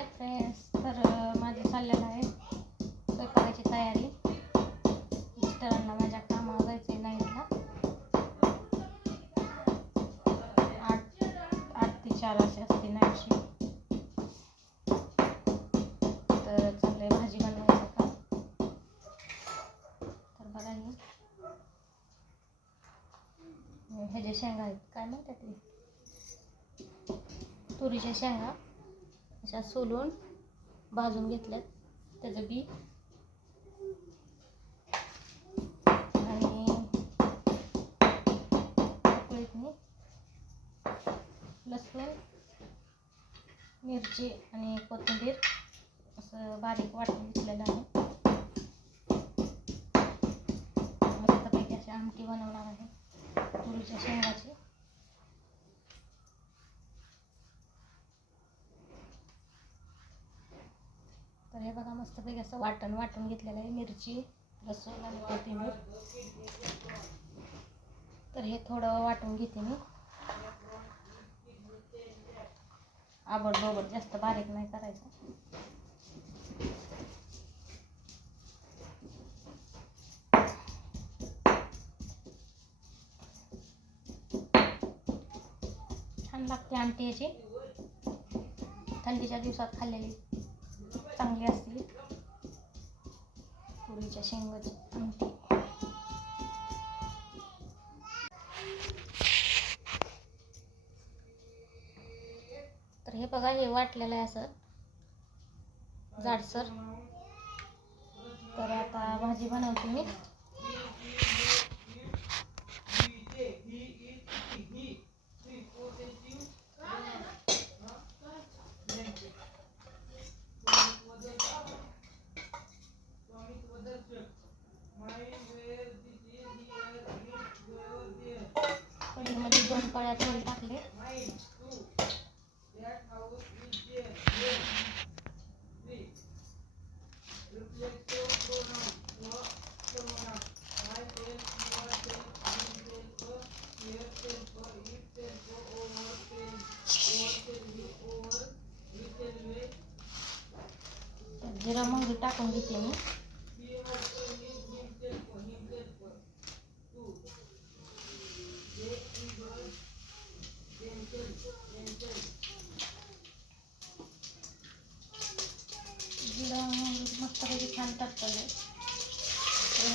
Hi friends तर माझं माझी चाललेलं आहे स्वयंपाकाची तयारी. मिस्टरांना माझ्या कामावर जायचं आहे नाईटला. आठ आठ ते चार अशी असते नाईट तर चाललंय भाजी बनवायचं का तर बघा हे हे जे शेंगा आहेत काय म्हणतात ते? तुरीच्या शेंगा. अशा सोलून भाजून घेतल्यात. त्याचं बी. आणि लसूण मिरची आणि कोथिंबीर असं बारीक वाटून घेतलेलं आहे मस्तपैकी अशी आमटी बनवणार आहे तुरीच्या शेंगाची तर हे बघा मस्तपैकी असं वाटण वाटून घेतलेलं आहे. मिरची लसूण आणि कोथिंबीर. तर हे थोडं वाटून घेते मी. आबड बोबड जास्त बारीक नाही करायचं. छान लागते आमटी याची थंडीच्या दिवसात खाल्लेली. चांगली असते पुरीच्या शेंगाची आमटी. तर हे बघा हे वाटलेलं आहे असं. जाडसर. तर आता भाजी बनवते मी. कढईमध्ये दोन पळ्या तेल टाकले. जिरा मोहरी टाकून घेते मी. जिरा मस्तपैकी छान टाकतले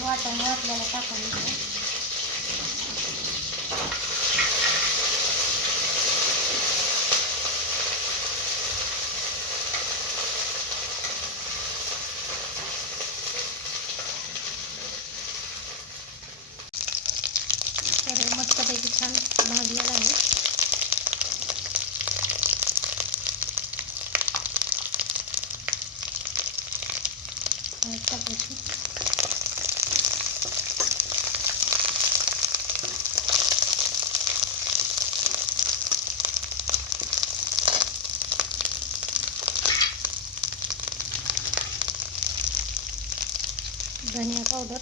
वाटण वाटल्याला टाकून तर मस्तपैकी छान भाजलेलं आहे. आणि टाकायची धनिया पावडर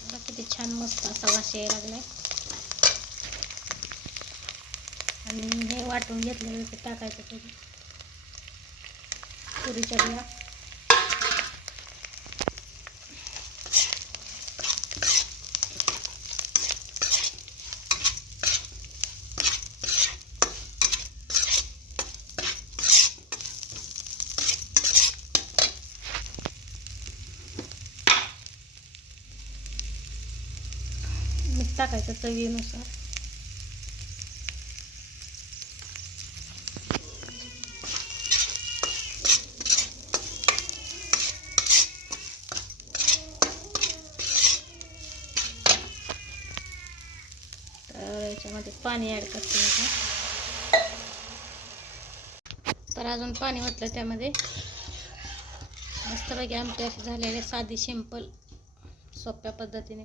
बघा किती छान मस्त असा वास यायला लागलाय. आणि हे वाटून घेतलेलं टाकायचं तरी. तुरीच्या बिया. टाकायचं चवीनुसार. तर याच्यामध्ये पाणी ॲड करते आता. तर अजून पाणी म्हटलं त्यामध्ये. मस्तपैकी आमटी अशी झालेली साधी सिंपल सोप्या पद्धतीने.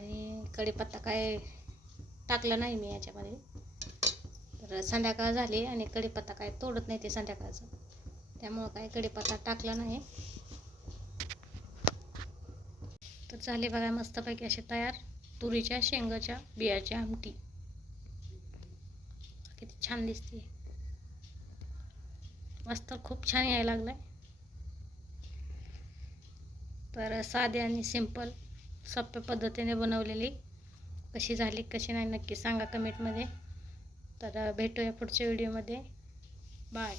आणि कढीपत्ता काय टाकला नाही मी याच्यामध्ये. तर संध्याकाळ झाली आणि कढीपत्ता काय तोडत नाही ते संध्याकाळचं. त्यामुळं काय कढीपत्ता टाकला नाही. तर झाले बघा मस्तपैकी असे तयार तुरीच्या शेंगाच्या बियाची आमटी. किती छान दिसते. मस्त खूप छान यायला लागलाय. तर साधे आणि सिंपल. सोप्या पद्धतीने बनवलेली. कशी झाली कशी नाही नक्की सांगा कमेंटमध्ये तर भेटूया पुढच्या व्हिडिओमध्ये बाय